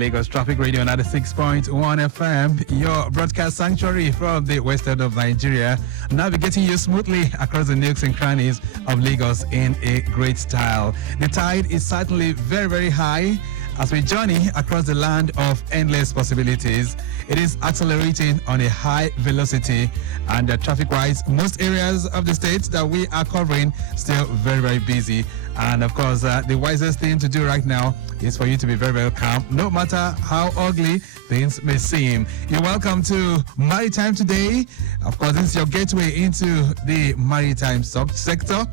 Lagos Traffic Radio 96.1 FM, your broadcast sanctuary from the west end of Nigeria, navigating you smoothly across the nooks and crannies of Lagos in a great style. The tide is certainly very, very high as we journey across the land of endless possibilities. It is accelerating on a high velocity, and traffic-wise, most areas of the state that we are covering still very, very busy. And of course, the wisest thing to do right now is for you to be very, very calm, no matter how ugly things may seem. You're welcome to Maritime Today. Of course, this is your gateway into the maritime sector.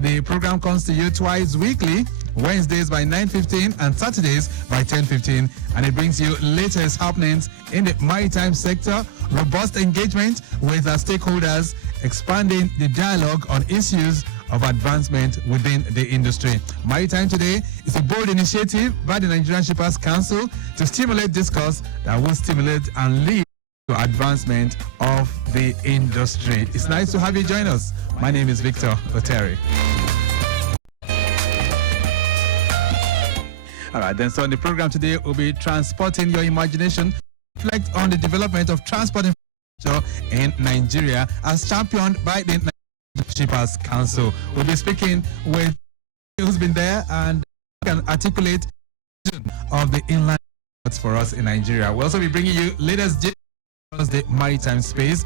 The program comes to you twice weekly, Wednesdays by 9:15 and Saturdays by 10:15, and it brings you latest happenings in the maritime sector, robust engagement with our stakeholders, expanding the dialogue on issues of advancement within the industry. Maritime Today is a bold initiative by the Nigerian Shippers Council to stimulate discourse that will stimulate and lead to advancement of the industry. It's nice to have you join us. My name is Victor Oteri. All right, then, so on the program today, we'll be transporting your imagination, reflect on the development of transport infrastructure in Nigeria as championed by the Shippers Council. We'll be speaking with who's been there and can articulate the vision of the inland ports for us in Nigeria. We'll also be bringing you latest across the maritime space.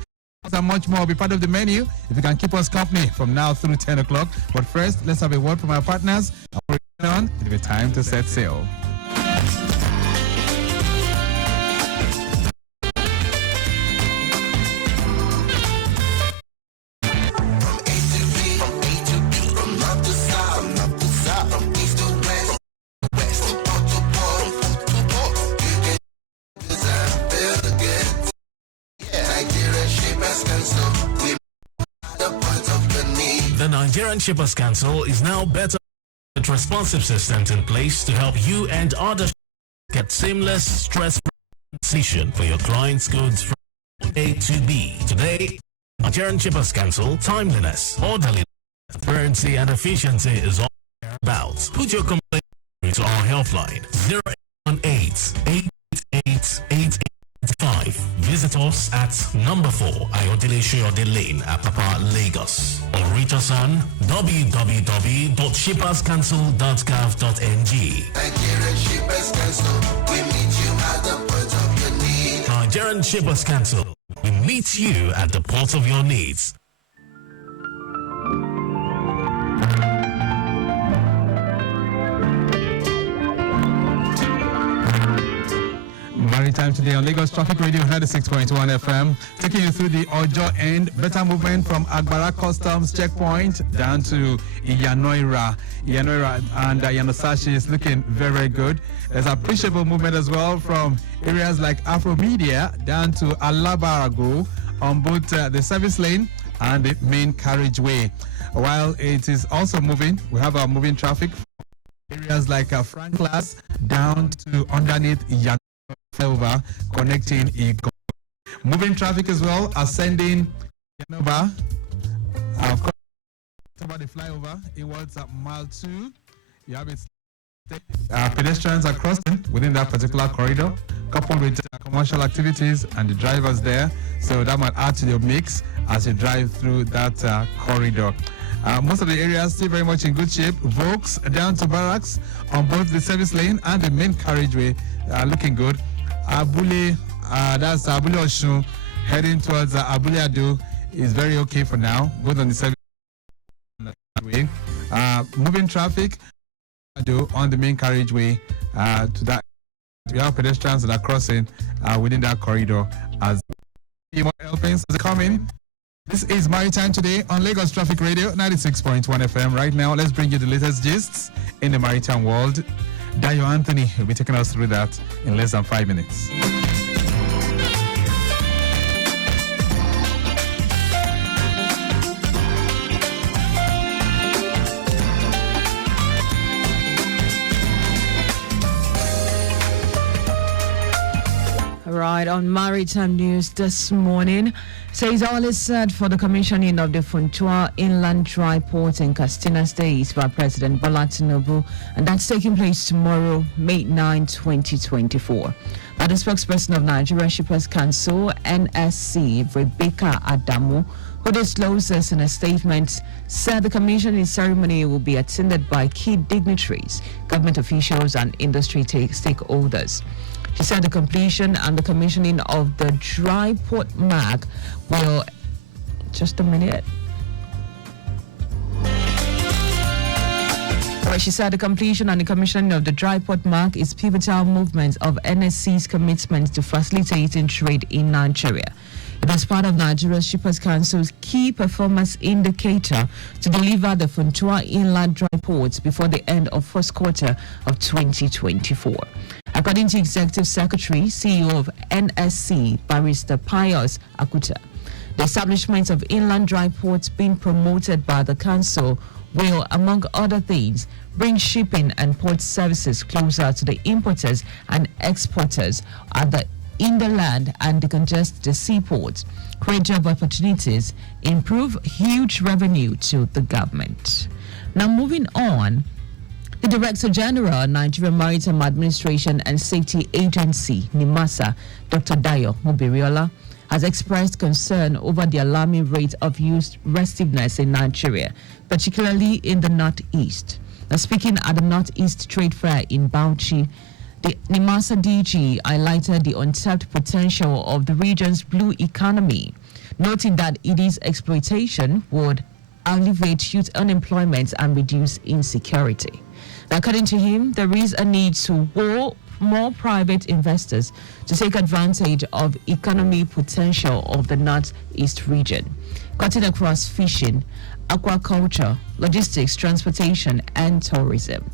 And much more will be part of the menu if you can keep us company from now through 10 o'clock. But first, let's have a word from our partners. It'll be time to set sail. The Nigerian Shippers Council is now better with responsive systems in place to help you and others get seamless, stress-free transition for your clients' goods from A to B. Today, Nigerian Shippers Council, timeliness, orderliness, transparency, and efficiency is all about. Put your complaint to our helpline 0818-888-885. Visit us at number 4 Ayodele Shoyode Lane, Apapa, Lagos, or reach us on www.shipperscouncil.gov.ng. Nigerian Shippers Council, we meet you at the point of your need. Nigerian Shippers Council, we meet you at the port of your needs. Maritime Today on Lagos Traffic Radio 96.1 FM, taking you through the Ojo end. Better movement from Agbara Customs checkpoint down to Iyanoira and Yanosashi is looking very, very good. There's appreciable movement as well from areas like Afromedia down to Alabarago on both the service lane and the main carriageway. While it is also moving, we have our moving traffic from areas like Frank Class down to underneath Yanoira flyover connecting Ego. Moving traffic as well, ascending Yanova, over the flyover towards mile 2. You have it. Pedestrians are crossing within that particular corridor, coupled with commercial activities and the drivers there. So that might add to your mix as you drive through that corridor. Most of the areas still very much in good shape. Vokes down to Barracks on both the service lane and the main carriageway looking good. Abule, that's Abule Oshun, heading towards Abule Ado is very okay for now, both on the service way. Moving traffic on the main carriageway to that. We have pedestrians that are crossing within that corridor as more airplanes are coming. This is Maritime Today on Lagos Traffic Radio 96.1 FM. Right now, let's bring you the latest gists in the maritime world. Dayo Anthony will be taking us through that in less than 5 minutes. Right, on Maritime News this morning, says all is set for the commissioning of the Funtua Inland Dry Port in Castina State by President Bola Tinubu, and that's taking place tomorrow, May 9, 2024. But the spokesperson of Nigeria Shippers Council, NSC, Rebecca Adamu, who disclosed this in a statement, said the commissioning ceremony will be attended by key dignitaries, government officials, and industry stakeholders. She said the completion and the commissioning of the dry port mark will... Just a minute. She said the completion and the commissioning of the dry port mark is pivotal movement of NSC's commitment to facilitating trade in Nigeria. It is part of Nigeria's Shippers Council's key performance indicator to deliver the Funtua Inland Dry Ports before the end of first quarter of 2024. According to Executive Secretary, CEO of NSC, Barrister Pius Akuta, the establishment of inland dry ports being promoted by the Council will, among other things, bring shipping and port services closer to the importers and exporters in the land and decongest the seaports, create job opportunities, improve huge revenue to the government. Now, moving on, the Director General, Nigerian Maritime Administration and Safety Agency, NIMASA, Dr. Dayo Mobiriola, has expressed concern over the alarming rate of youth restiveness in Nigeria, particularly in the Northeast. Now, speaking at the Northeast Trade Fair in Bauchi, the NIMASA DG highlighted the untapped potential of the region's blue economy, noting that its exploitation would alleviate youth unemployment and reduce insecurity. According to him, there is a need to woo more private investors to take advantage of economic potential of the Northeast region, cutting across fishing, aquaculture, logistics, transportation, and tourism.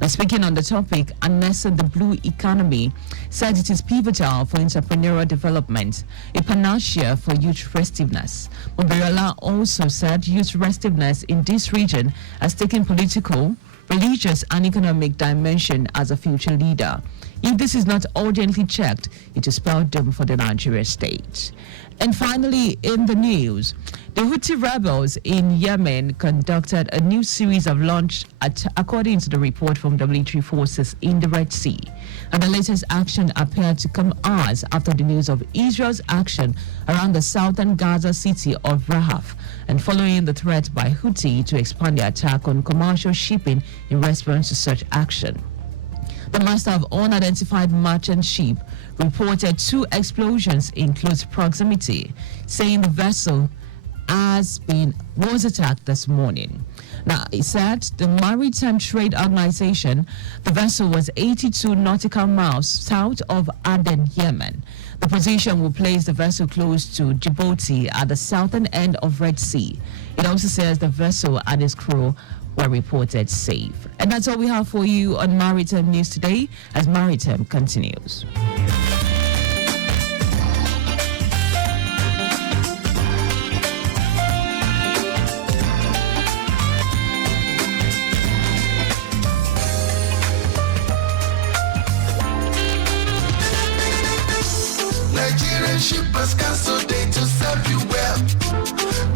Now, speaking on the topic, harnessing the blue economy, said it is pivotal for entrepreneurial development, a panacea for youth restiveness. Mobiriola also said youth restiveness in this region has taken political, religious, and economic dimension as a future leader. If this is not urgently checked, it will spell doom for the Nigerian state. And finally, in the news, the Houthi rebels in Yemen conducted a new series of launches, according to the report from the military forces in the Red Sea. And the latest action appeared to come hours after the news of Israel's action around the southern Gaza city of Rafah, and following the threat by Houthi to expand the attack on commercial shipping in response to such action. The master of unidentified merchant ship reported 2 explosions in close proximity, saying the vessel was attacked this morning. Now, he said the Maritime Trade Organization, the vessel was 82 nautical miles south of Aden, Yemen. The position will place the vessel close to Djibouti at the southern end of Red Sea. It also says the vessel and its crew were reported safe. And that's all we have for you on Maritime News today, as Maritime continues. Nigerian Shippers Council, they to serve you well.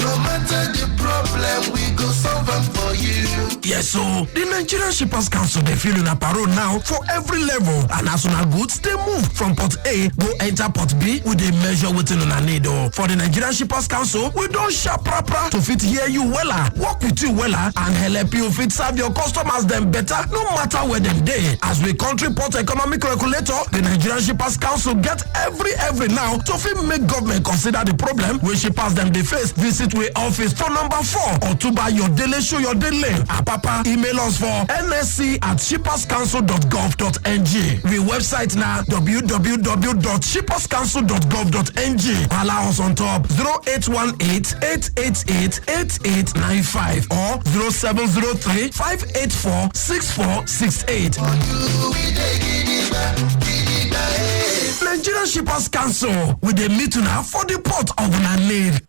No matter the problem, we go solve them for you. Yes, so the Nigerian Shippers Council, they feel in a parole now for every level. And as soon as goods, they move from Port A, go enter Port B, with a measure within on a need. For the Nigerian Shippers Council, we don't sharp proper to fit hear you wella, work with you wella, and help you fit serve your customers them better, no matter where them day. As we country port economic regulator, the Nigerian Shippers Council get every now to fit make government consider the problem when shippers them they face. Visit we office for number 4 or to buy your daily show your daily. Papa, email us for nsc@shipperscouncil.gov.ng. We website now www.shipperscouncil.gov.ng. Allow us on top 0818-888-8895 or 0703-584-6468. Nigerian Shippers Council with the meeting now for the port of Nanid.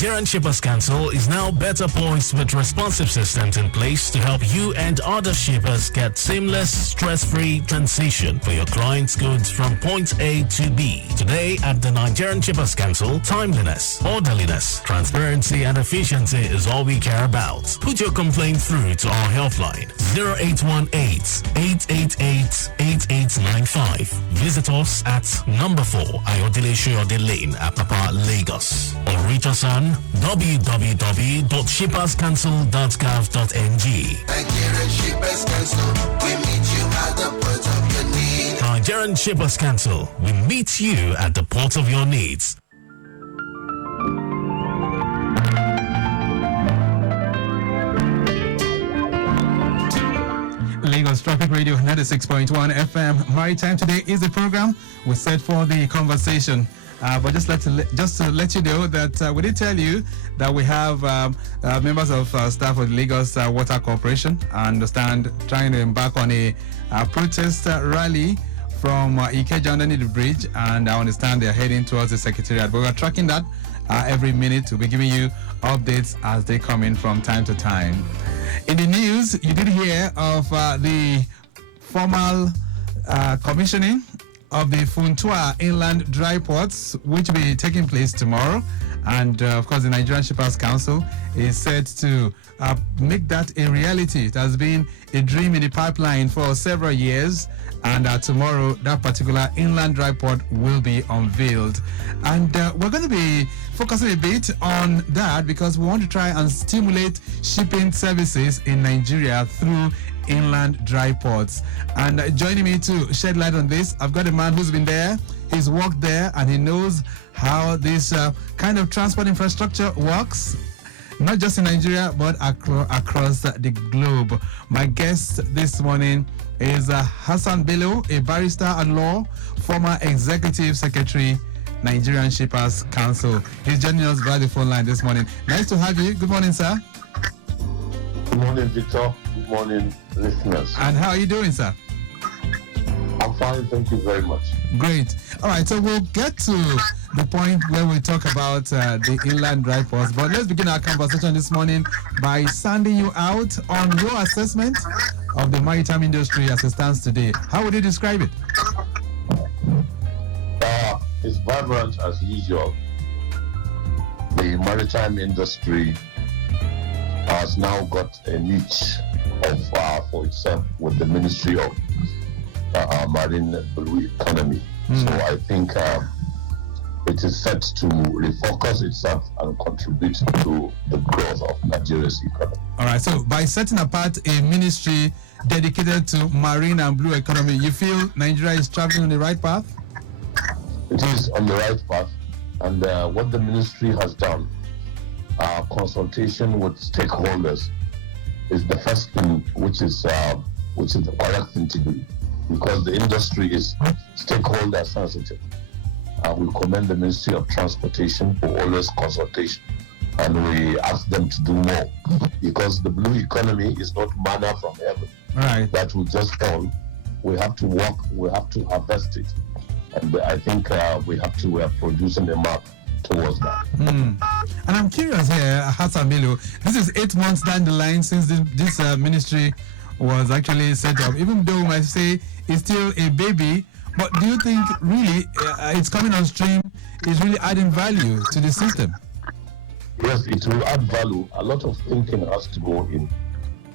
Nigerian Shippers Council is now better poised with responsive systems in place to help you and other shippers get seamless, stress-free transition for your clients' goods from point A to B. Today at the Nigerian Shippers Council, timeliness, orderliness, transparency and efficiency is all we care about. Put your complaint through to our helpline 0818-888-8895. Visit us at number 4 Ayodele Shoyode Lane, Apapa, Lagos. Or reach us on www.shipperscouncil.gov.ng. Nigerian Shippers Council, we meet you at the point of your need. Nigerian Shippers Council, we meet you at the port of your needs. Lagos Traffic Radio 96.1 FM. Maritime Today is the program we set for the conversation. But just to let you know that we did tell you that we have members of staff of the Lagos Water Corporation, I understand, trying to embark on a protest rally from Ikeja underneath the bridge, and I understand they're heading towards the Secretariat. But we're tracking that every minute. We'll be giving you updates as they come in from time to time. In the news, you did hear of the formal commissioning of the Funtua Inland Dry Ports, which will be taking place tomorrow. And of course, the Nigerian Shippers Council is set to make that a reality. It has been a dream in the pipeline for several years, and tomorrow that particular inland dry port will be unveiled. And we're going to be focusing a bit on that because we want to try and stimulate shipping services in Nigeria through inland dry ports. And joining me to shed light on this, I've got a man who's been there, he's worked there, and he knows how this kind of transport infrastructure works, not just in Nigeria, but across the globe. My guest this morning is Hassan Bello, a barrister at law, former executive secretary, Nigerian Shippers Council. He's joining us via the phone line this morning. Nice to have you. Good morning, sir. Good morning, Victor. Good morning, listeners. And how are you doing, sir? I'm fine, thank you very much. Great. All right, so we'll get to the point where we talk about the inland dry ports, but let's begin our conversation this morning by sounding you out on your assessment of the maritime industry as it stands today. How would you describe it? It's vibrant as usual. The maritime industry has now got a niche for itself with the Ministry of Marine Blue Economy. So I think it is set to refocus itself and contribute to the growth of Nigeria's economy. All right, so by setting apart a ministry dedicated to marine and blue economy, you feel Nigeria is traveling on the right path? It is on the right path, and what the ministry has done, consultation with stakeholders, is the first thing, which is the correct thing to do, because the industry is stakeholder sensitive. We commend the Ministry of Transportation for always consultation, and we ask them to do more, because the blue economy is not manna from heaven. Right. That will just fall. We have to work, we have to harvest it. And I think we are producing a map towards that. And I'm curious here, Hassan Bello, this is 8 months down the line since this ministry was actually set up. Even though we might say it's still a baby, but do you think really it's coming on stream, is really adding value to the system? Yes, it will add value. A lot of thinking has to go in.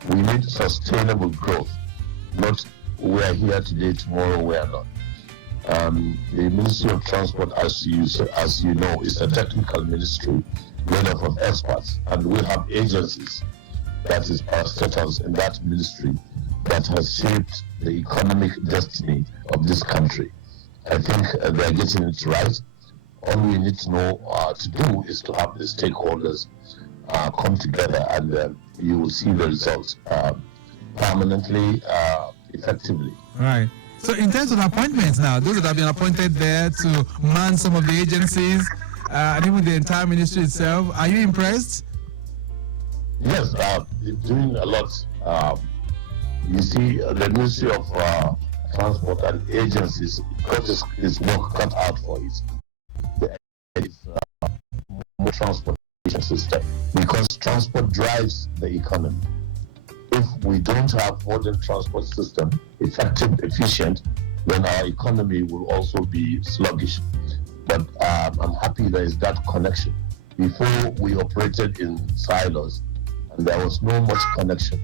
We need sustainable growth, not we are here today, tomorrow we are not. The Ministry of Transport, as you know, is a technical ministry made up of experts, and we have agencies, that is parastatals in that ministry, that has shaped the economic destiny of this country. I think they are getting it right. All we need to know to do is to have the stakeholders come together, and you will see the results permanently, effectively. Right. So in terms of appointments now, those that have been appointed there to man some of the agencies, and even the entire ministry itself, are you impressed? Yes, doing a lot. You see, the Ministry of Transport and agencies got its work cut out for it. More transport system, because transport drives the economy. If we don't have modern transport system, effective, efficient, then our economy will also be sluggish. But I'm happy there is that connection. Before, we operated in silos, and there was no much connection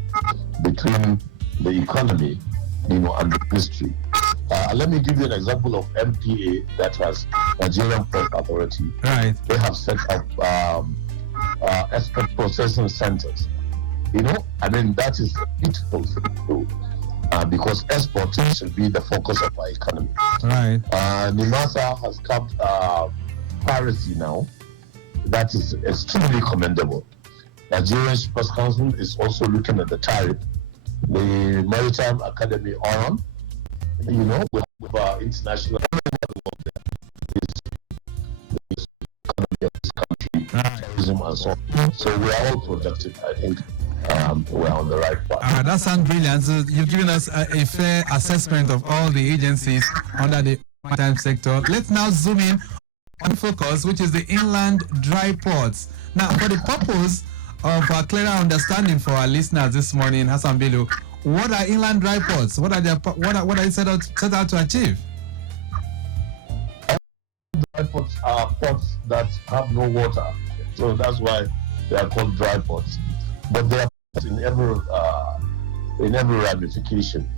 between the economy, and the ministry. Let me give you an example of MPA, that was Nigerian Port Authority. Right. They have set up export processing centers. That is a beautiful thing to do, because export should be the focus of our economy. Right. NIMASA has capped piracy now. That is extremely commendable. Nigerian Shippers Council is also looking at the tariff. The Maritime Academy on, we have international economy of this country, tourism and so on. So we are all productive, I think. We're on the right path. That sounds brilliant. So you've given us a fair assessment of all the agencies under the maritime sector. Let's now zoom in on focus, which is the inland dry ports. Now, for the purpose of a clearer understanding for our listeners this morning, Hassan Bello, what are inland dry ports? What are they set out to achieve? Dry ports are ports that have no water, so that's why they are called dry ports. But they are in every ramification,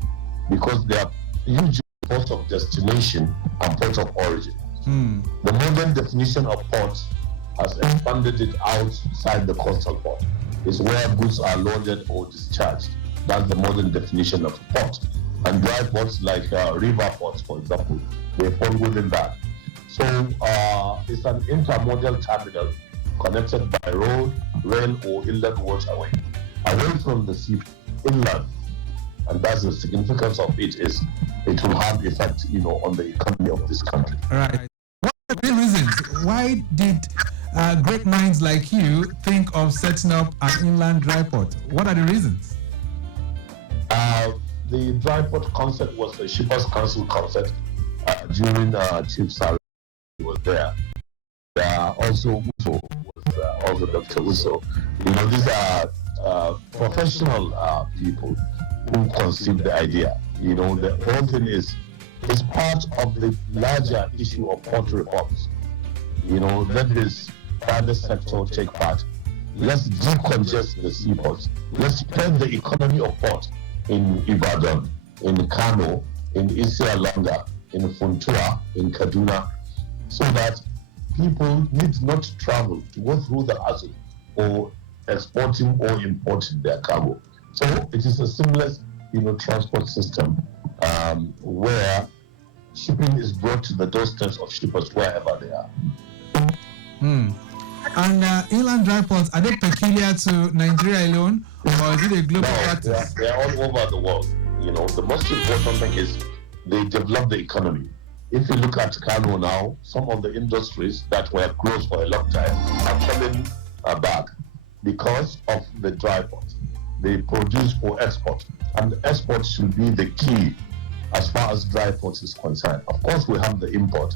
because they are usually ports of destination and ports of origin. The modern definition of ports has expanded it outside the coastal port. It's where goods are loaded or discharged. That's the modern definition of a port. And dry ports like river ports, for example, they fall within that. So it's an intermodal terminal connected by road, rail, or inland waterway, away from the sea, inland. And that's the significance of it, is it will have effect, on the economy of this country. Right. What are the reasons? Why did great minds like you think of setting up an inland dry port? What are the reasons? The dry port concept was the Shippers Council concept during Chief Sari was there. Also Uso was also Dr. Uso. These are professional people who conceived the idea. The whole thing is part of the larger issue of port reforms. Let this private sector take part. Let's decongest the seaports. Let's spread the economy of port in Ibadan, in Kano, in Isialanga, in Funtua, in Kaduna, so that people need not travel to go through the hassle or exporting or importing their cargo. So it is a seamless, transport system where shipping is brought to the doorsteps of shippers wherever they are. And inland dry ports, are they peculiar to Nigeria alone, or is it a global practice? They are all over the world. The most important thing is they develop the economy. If you look at Kano now, some of the industries that were closed for a long time are coming back because of the dry ports. They produce for export, and export should be the key as far as dry ports is concerned. Of course, we have the import,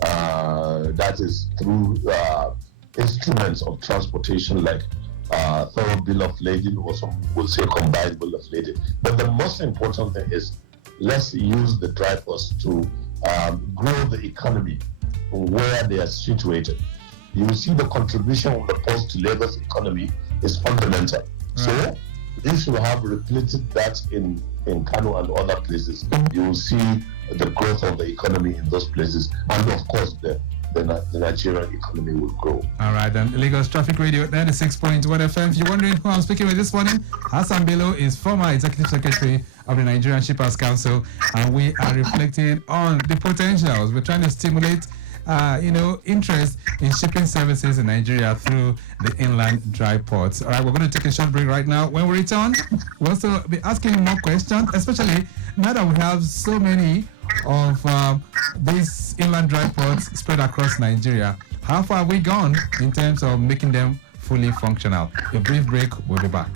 that is through instruments of transportation like thorough bill of lading, or some will say combined bill of lading. But the most important thing is, let's use the dry ports to grow the economy where they are situated. You will see the contribution of the ports to Lagos economy is fundamental. So if you have replicated that in Kano and other places, you will see the growth of the economy in those places, and of course the Nigerian economy will grow. All right, then Lagos Traffic Radio 96.1 FM. If you're wondering who I'm speaking with this morning, Hassan Bello is former Executive Secretary of the Nigerian Shippers Council, and we are reflecting on the potentials. We're trying to stimulate interest in shipping services in Nigeria through the inland dry ports. All right, we're going to take a short break right now. When we return, we'll also be asking more questions, especially now that we have so many of these inland dry ports spread across Nigeria. How far have we gone in terms of making them fully functional? A brief break, we'll be back.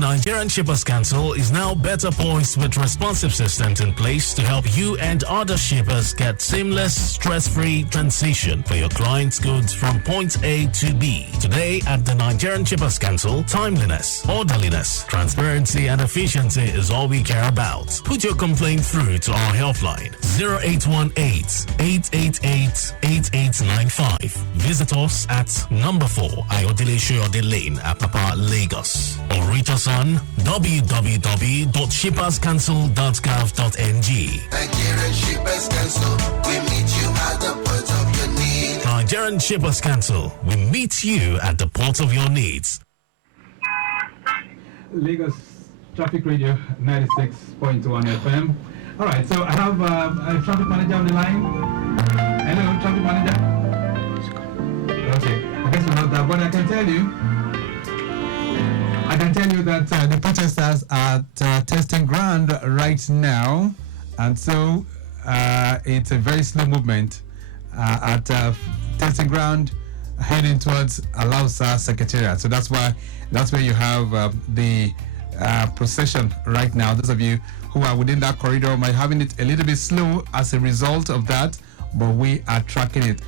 Nigerian Shippers Council is now better poised with responsive systems in place to help you and other shippers get seamless, stress-free transition for your clients' goods from point A to B. Today at the Nigerian Shippers Council, timeliness, orderliness, transparency and efficiency is all we care about. Put your complaint through to our helpline 0818-888-8895. Visit us at number 4 Ayodele Shoyode Lane, Apapa, Lagos, or reach us on www.shipperscouncil.gov.ng. Nigerian Shippers Council, we meet you at the point of your need. Nigerian Shippers Council, we meet you at the port of your needs. Lagos Traffic Radio 96.1 FM. All right, so I have a traffic manager on the line. Hello, traffic manager. Okay, I guess we're not that, but I can tell you that the protesters are at testing ground right now, and so it's a very slow movement at testing ground heading towards Alausa Secretariat. So that's where you have the procession right now. Those of you who are within that corridor might having it a little bit slow as a result of that, but we are tracking it.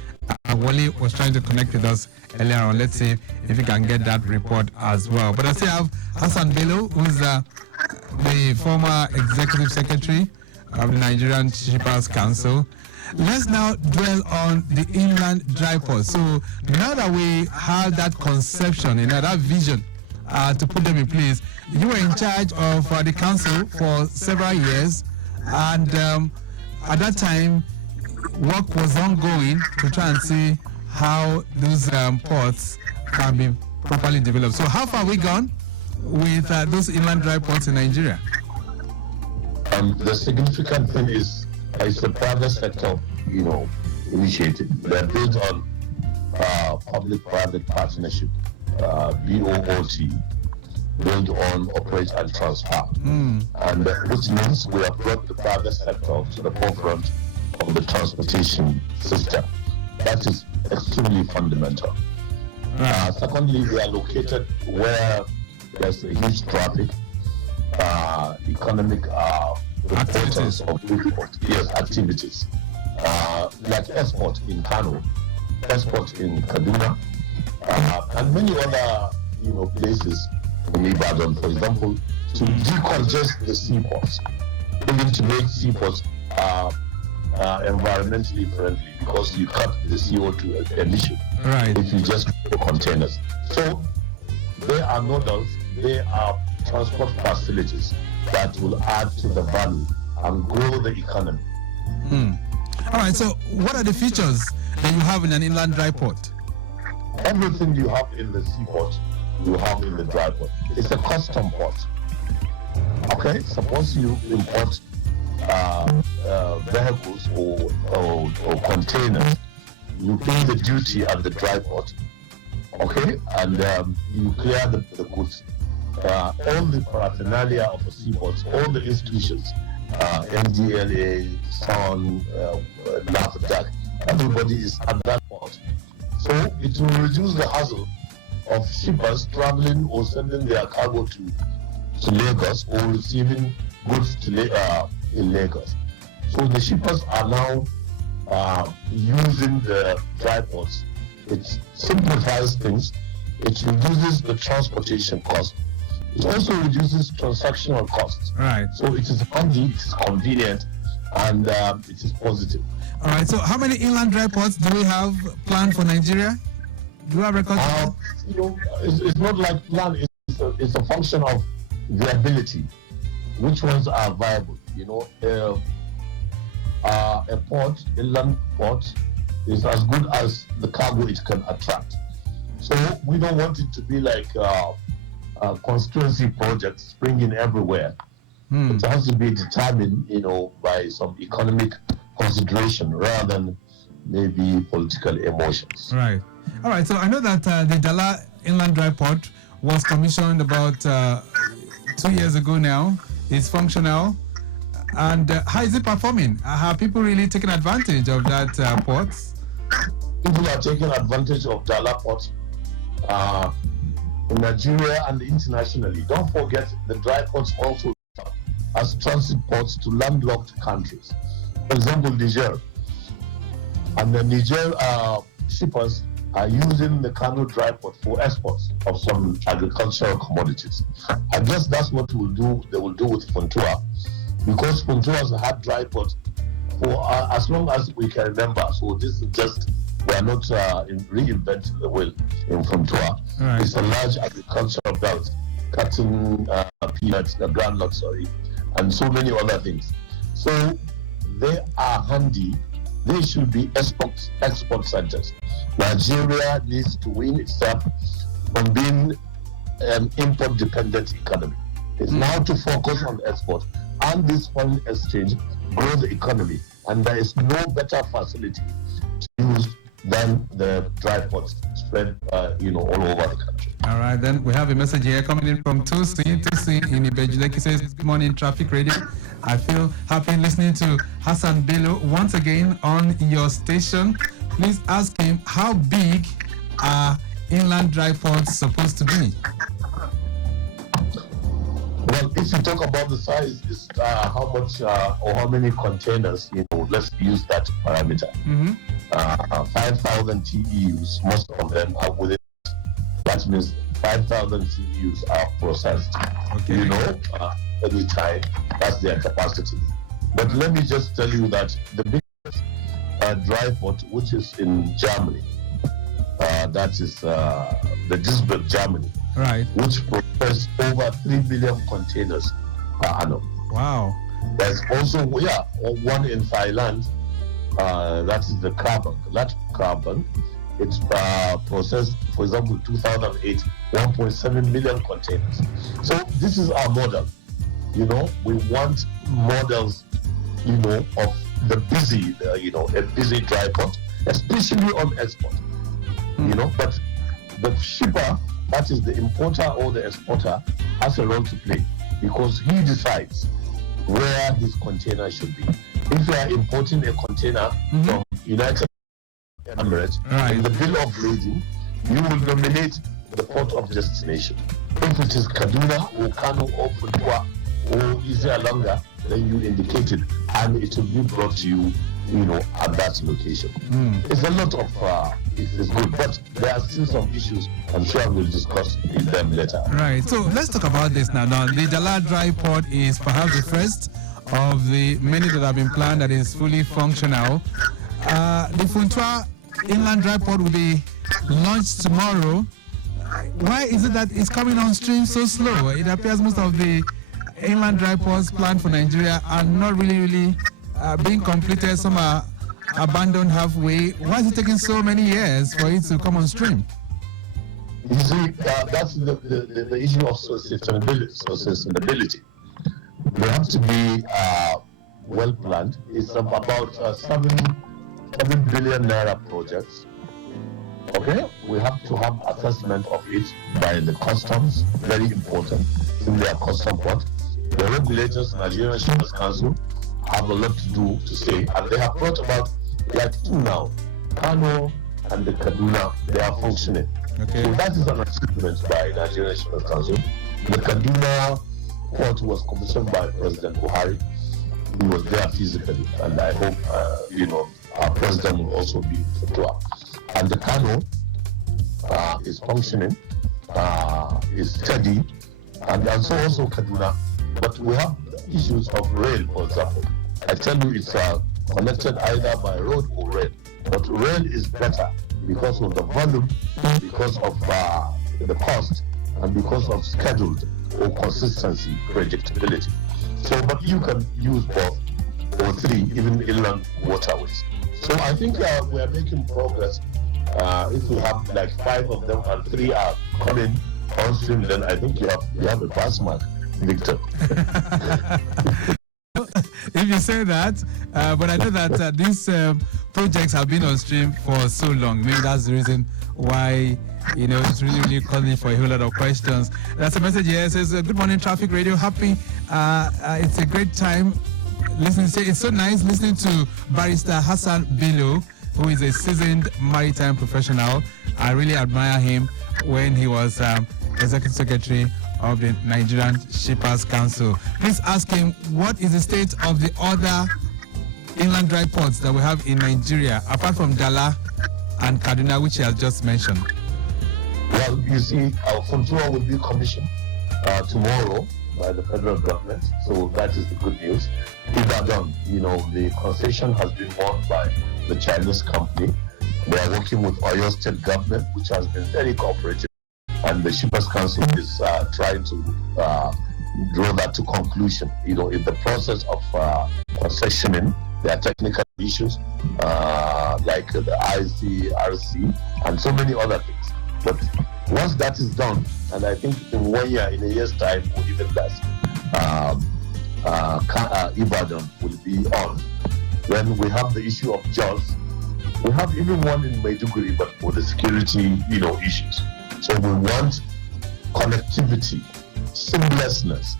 Wally was trying to connect with us earlier on. Let's see if we can get that report as well. But I still have Hassan Bello, who's the former executive secretary of the Nigerian Shippers Council. Let's now dwell on the inland dry port. So now that we have that conception, that vision to put them in place, you were in charge of the council for several years, and at that time, work was ongoing to try and see how those ports can be properly developed. So how far have we gone with those inland dry ports in Nigeria? The significant thing is it's a private sector, initiative. They're built on public-private partnership, BOOT, build on, operate and transfer. And which means we have brought the private sector to the forefront of the transportation system. That is extremely fundamental. Secondly, we are located where there's a huge traffic, economic importance of activities, like export in Kano, export in Kaduna, and many other places in Ibadan, for example, to decongest the seaports, even to make seaports environmentally friendly, because you cut the CO2 emission if you just put containers. So they are nodals, they are transport facilities that will add to the value and grow the economy. All right, so what are the features that you have in an inland dry port? Everything you have in the seaport, you have in the dry port. It's a custom port. Okay, suppose you import vehicles or containers, you pay the duty at the dry port, okay, and you clear the goods. All the paraphernalia of the seaports, all the institutions, NDLA, SON, NAFDAC, everybody is at that port. So it will reduce the hassle of shippers traveling or sending their cargo to Lagos or receiving goods in Lagos. So the shippers are now using the dry ports. It simplifies things. It reduces the transportation cost. It also reduces transactional costs. Right. So it is handy, it is convenient, and it is positive. All right. So how many inland dry ports do we have planned for Nigeria? Do you have records? It's not like plan. It's a function of viability. Which ones are viable? A port, inland port, is as good as the cargo it can attract. So we don't want it to be like constituency projects springing everywhere. It has to be determined, by some economic consideration rather than maybe political emotions. Right. All right. So I know that the Dala Inland Dry Port was commissioned about 2 years ago now. It's functional. And how is it performing? Have people really taken advantage of that port? People are taking advantage of Dala Port in Nigeria and internationally. Don't forget the dry ports also as transit ports to landlocked countries. For example, Niger. And the Niger shippers are using the Kano dry port for exports of some agricultural commodities. I guess that's what they will do with Funtua, because Funtua has had dry port for as long as we can remember. So this is just, we are not reinventing the wheel in Funtua. Right. It's a large agricultural belt, cutting peanuts, groundnuts, and so many other things. So they are handy. They should be export centers. Nigeria needs to win itself from being an import-dependent economy. It's now to focus on export, and this foreign exchange grow the economy. And there is no better facility to use than the dry ports spread, all over the country. All right, then we have a message here coming in from Tusi in Ibejulek. He says, "Good morning, Traffic Radio. I feel happy listening to Hassan Bello once again on your station. Please ask him, how big are inland dry ports supposed to be?" Well, if you talk about the size, it's how much or how many containers, let's use that parameter. 5,000 TEUs, most of them are within. That means 5,000 TEUs are processed. Okay. Every time, that's their capacity. But let me just tell you that the biggest dry port, which is in Germany, that is the Duisburg, Germany, right, which processes over 3 million containers per annum. Wow. There's also, one in Thailand, that is the carbon. That carbon, it's processed, for example, 2008, 1.7 million containers. So this is our model. We want models, of the busy, a busy dry port, especially on export. But the shipper, that is the importer or the exporter, has a role to play, because he decides where his container should be. If you are importing a container from United Emirates, right, in the bill of lading, you will nominate the port of destination. If it is Kaduna or Kano or Funtua or Isialanga, then you indicate it, and it will be brought to you, at that location. It's a lot of, it's good, but there are still some issues. I'm sure we'll discuss them later. Right, so let's talk about this now. Now, the Dala dry port is perhaps the first of the many that have been planned that is fully functional. The Funtua inland dry port will be launched tomorrow. Why is it that it's coming on stream so slow? It appears most of the inland dry ports planned for Nigeria are not really being completed. Some are abandoned halfway. Why is it taking so many years for it to come on stream? You see, that's the issue of sustainability. They have to be well planned. It's about 7 billion naira projects. Okay, we have to have assessment of it by the customs, very important, in their custom port. The regulators, Nigerian Shippers Council, have a lot to do to say, and they have brought about two now. Kano and the Kaduna, they are functioning. Okay. So that is an achievement by Nigerian Shippers Council. The Kaduna port was commissioned by President Buhari. He was there physically, and I hope our president will also be to us. And the Kano is functioning, is steady, and so also Kaduna. But we have issues of rail, for example. I tell you, it's connected either by road or rail. But rail is better because of the volume, because of the cost, and because of scheduled or consistency, predictability. So, but you can use both or three, even inland waterways. So I think we are making progress. If we have 5 of them and 3 are coming on stream, then I think you have a pass mark, Victor. If you say that, but I know that these projects have been on stream for so long. Maybe that's the reason why it's really calling for a whole lot of questions. That's a message here. It says, "Good morning, Traffic Radio. Happy. It's a great time listening. It's so nice listening to Barrister Hassan Bello, who is a seasoned maritime professional. I really admire him when he was Executive Secretary of the Nigerian Shippers Council. Please ask him what is the state of the other inland dry ports that we have in Nigeria, apart from Dala and Kaduna, which he has just mentioned. Well, you see, our Funtua will be commissioned tomorrow by the federal government, so that is the good news. Ibadan, the concession has been won by the Chinese company. They are working with Oyo State government, which has been very cooperative, and the Shippers Council is trying to draw that to conclusion. In the process of concessioning, there are technical issues like the ICRC and so many other things. But once that is done, and I think in 1 year, in a year's time, or even less, Ibadan will be on. Then we have the issue of jobs. We have even one in Maiduguri, but for the security, issues. So we want connectivity, seamlessness,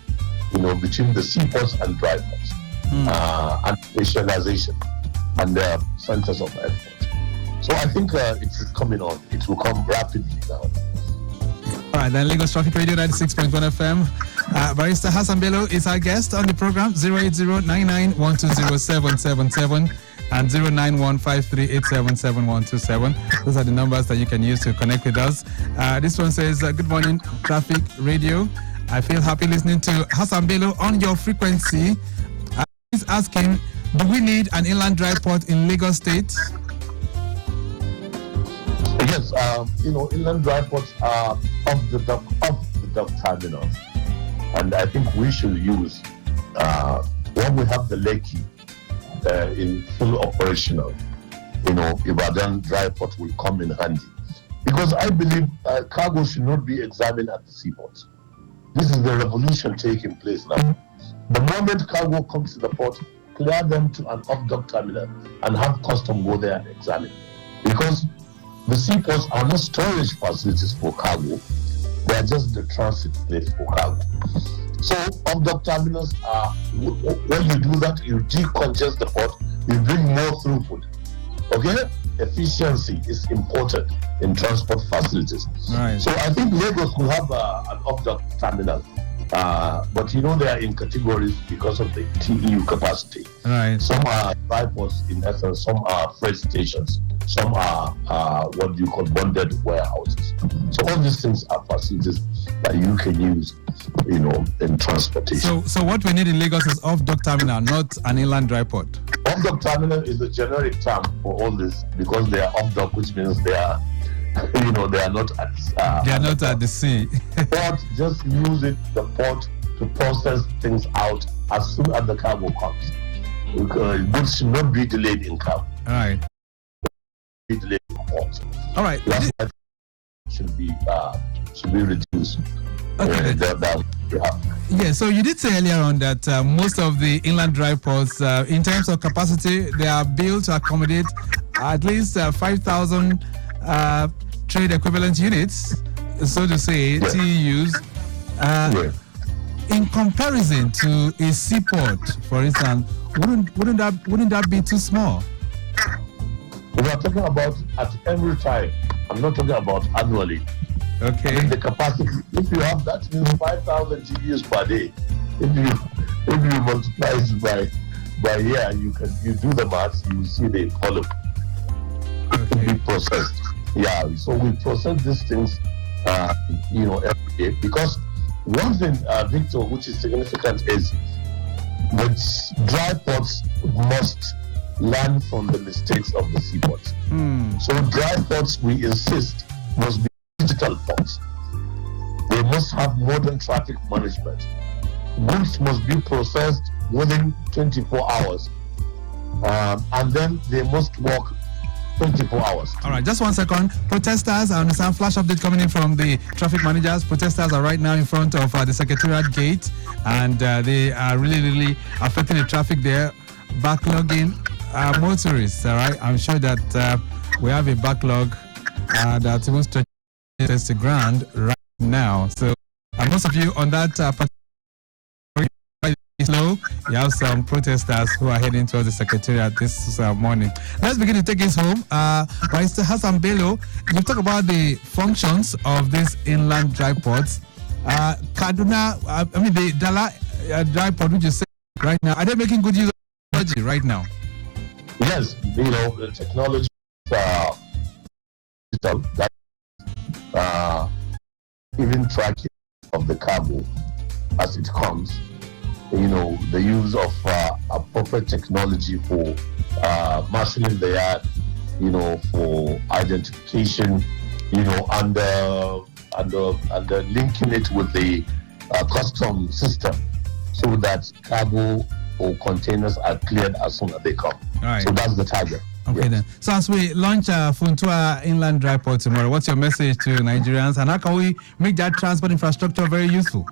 between the seaports and dry ports, and specialization, and the centers of effort. So I think it is coming on. It will come rapidly now. All right, then Lagos Traffic Radio 96.1 FM. Barrister Hassan Bello is our guest on the program. 08099120777 and 09153877127. Those are the numbers that you can use to connect with us. This one says, good morning, Traffic Radio. I feel happy listening to Hassan Bello on your frequency. He's asking, do we need an inland dry port in Lagos State? Yes, inland dry ports are off the dock terminals, and I think we should use when we have the Lekki in full operational. Ibadan dry port will come in handy, because I believe cargo should not be examined at the seaports. This is the revolution taking place now. The moment cargo comes to the port, clear them to an off-dock terminal and have custom go there and examine, because the seaports are not storage facilities for cargo. They are just the transit place for cargo. So off-dock terminals are, when you do that, you decongest the port, you bring more throughput. Okay? Efficiency is important in transport facilities. Right. So I think Lagos will have an off-dock terminal. But they are in categories because of the TEU capacity. Right. Some are dry ports in essence, some are freight stations, some are what you call bonded warehouses. So all these things are facilities that you can use, in transportation. So what we need in Lagos is off-dock terminal, not an inland dry port. Off-dock terminal is a generic term for all this, because they are off-dock, which means they are, they are not at. They are not at the sea. Port, just use the port to process things out as soon as the cargo comes. Goods should not be delayed in cargo. All right. Be delayed in port. All right. Should be reduced. Okay. Yeah, so you did say earlier on that most of the inland dry ports, in terms of capacity, they are built to accommodate at least 5,000 trade equivalent units, so to say, yeah. TEUs. In comparison to a seaport, for instance, wouldn't that be too small? We are talking about at every time. I'm not talking about annually. Okay. The capacity, if you have that, means 5,000 TEUs per day. If you multiply it by year, you do the maths, you will see the column. It can be processed. Yeah, so we process these things, every day, because one thing, Victor, which is significant is that dry ports must learn from the mistakes of the seaports. So dry ports, we insist, must be digital ports. They must have modern traffic management. Goods must be processed within 24 hours. And then they must work 24 hours. All right, just 1 second. Protesters, I understand, flash update coming in from the traffic managers. Protesters are right now in front of the Secretariat gate, and they are really affecting the traffic there, backlogging motorists. All right, I'm sure that we have a backlog that even stretches the ground right now. So most of you on that slow. You have some protesters who are heading towards the secretariat this morning. Let's begin to take this home. Mr. Hassan Bello, you talk about the functions of these inland dry ports. Kaduna, the Dala dry port, which you say right now, are they making good use of technology right now? Yes, the technology that even tracking of the cargo as it comes, the use of appropriate technology for marshalling the yard, for identification, and linking it with the custom system so that cargo or containers are cleared as soon as they come. Right. So that's the target. Okay, then. So as we launch Funtua Inland Dry Port tomorrow, what's your message to Nigerians, and how can we make that transport infrastructure very useful?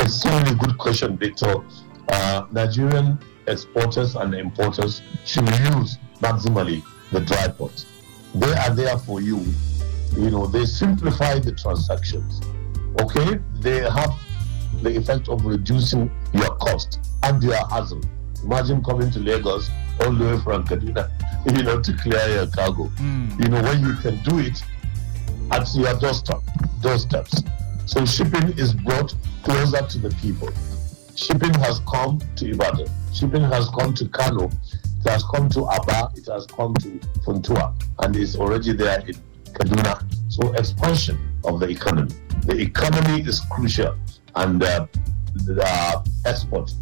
Extremely good question, Victor. Nigerian exporters and importers should use maximally the dry ports. They are there for you. They simplify the transactions. Okay? They have the effect of reducing your cost and your hassle. Imagine coming to Lagos all the way from Kaduna, to clear your cargo. When you can do it at your doorsteps. So shipping is brought closer to the people. Shipping has come to Ibadan. Shipping has come to Kano. It has come to Aba. It has come to Funtua, and is already there in Kaduna. So expansion of the economy. The economy is crucial, and the export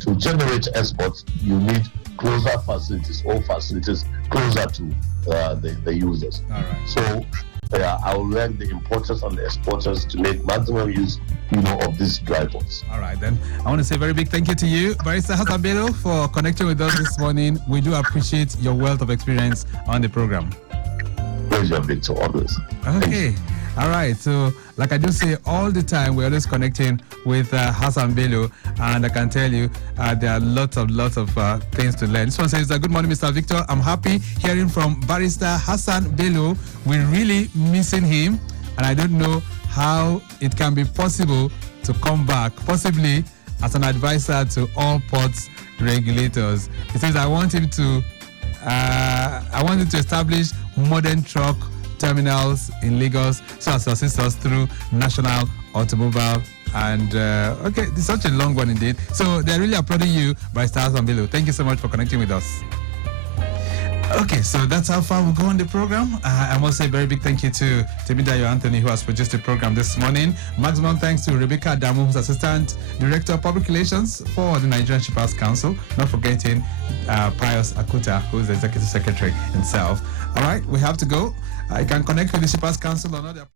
to generate exports, you need closer facilities or facilities closer to the users. All right. So I will urge the importers and the exporters to make maximum use, of these dry ports. All right, then. I want to say a very big thank you to you, Barrister Hassan Bello, for connecting with us this morning. We do appreciate your wealth of experience on the program. Pleasure, Victor, always. Okay. All right. So, like I do say all the time, we're always connecting with Hassan Bello, and I can tell you there are lots of things to learn. This one says, good morning, Mr. Victor. I'm happy hearing from Barrister Hassan Bello. We're really missing him, and I don't know how it can be possible to come back, possibly as an advisor to all ports regulators. He says, I want him to establish modern truck terminals in Lagos so as to assist us through national automobile. And okay, this is such a long one indeed. So they're really applauding you, Barrister Hassan Bello. Thank you so much for connecting with us. Okay, so that's how far we go on the program. I must say a very big thank you to Temidayo Anthony, who has produced the program this morning. Maximum thanks to Rebecca Damu, who's Assistant Director of Public Relations for the Nigerian Shippers Council. Not forgetting Pius Akuta, who's the Executive Secretary himself. All right, we have to go. I can connect with the Shippers Council on other